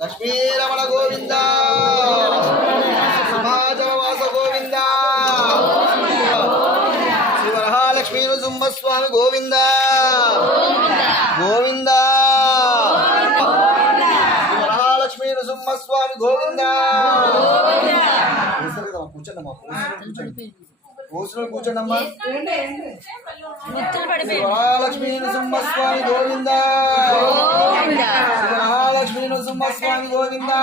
లక్ష్మీరమణ గోవింద సమాజవాస గోవింద. శ్రీవరహాలక్ష్మీ నృసింహస్వామి గోవింద. గోవింద శ్రీవరహాలక్ష్మీ నృసింహస్వామి గోవింద. కూర్చోండమ్మా కూర్చోండి. కూర్చుని కూర్చోండమ్మా. శ్రీ వరహాలక్ష్మీ నృసింహస్వామి గోవిందా. స్వామి గోవిందా.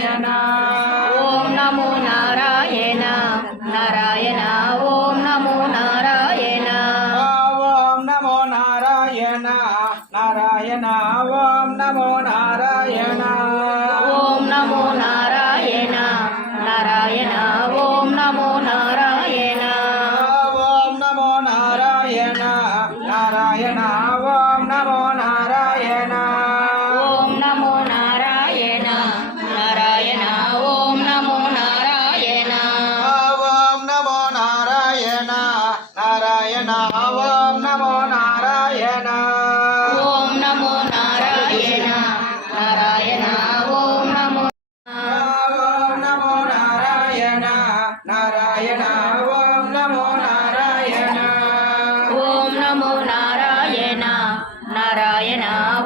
नयना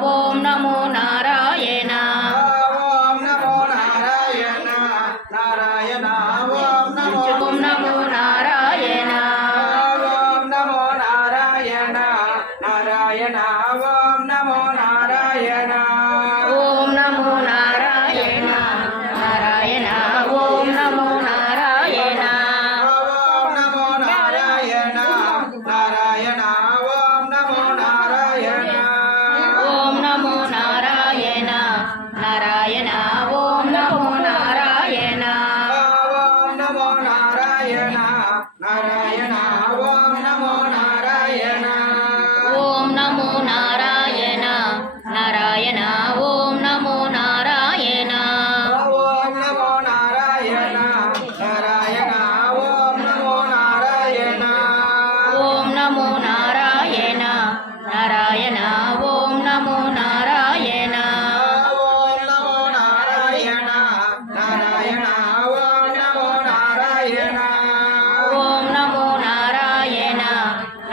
ఓం నమో నారాయణ. ఓం నమో నారాయణ. నారాయణ. ఓం నమో నమో నారాయణ. ఓం నమో నారాయణ. నారాయణ. ఓం నమో నారాయణ.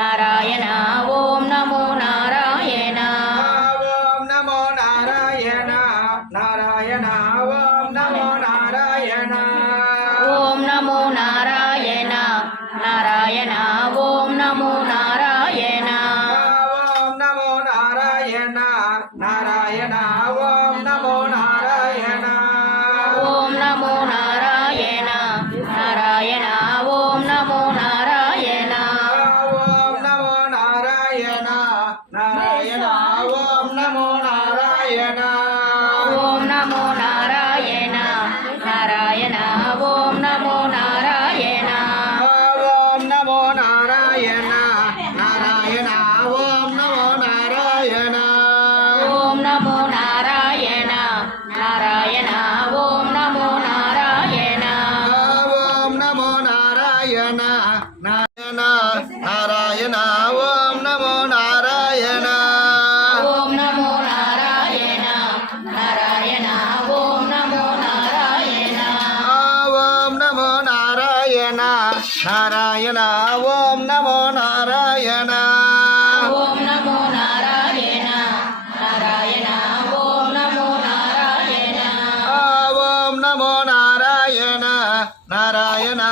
Nara. నారాయణ ఓం నమో నారాయణ. ఓం నమో నారాయణ నారాయణ ఓం నమో Narayana. Narayana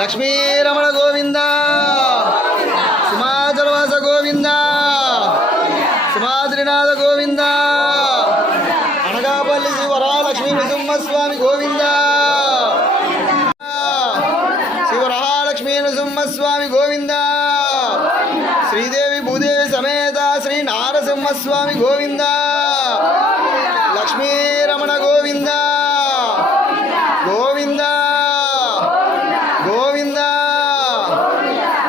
Lakshmi Ramana Govinda సుమాజలవాస Govinda సుమాద్రినాథ Govinda Anakapalli Shri వరాలక్ష్మీ Nrusimha Swamy Govinda శివరహాలక్ష్మీ Nrusimha Swamy Govinda. Narasimhaswamy Govinda. Lakshmi Ramana Govinda. Govinda. Govinda.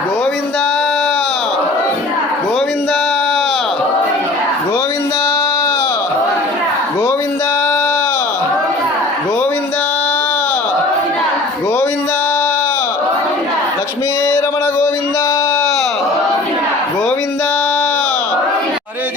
Govinda. Govinda. Govinda. Govinda. Govinda. Govinda. Lakshmi Ramana Govinda. Govinda.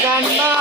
grandma.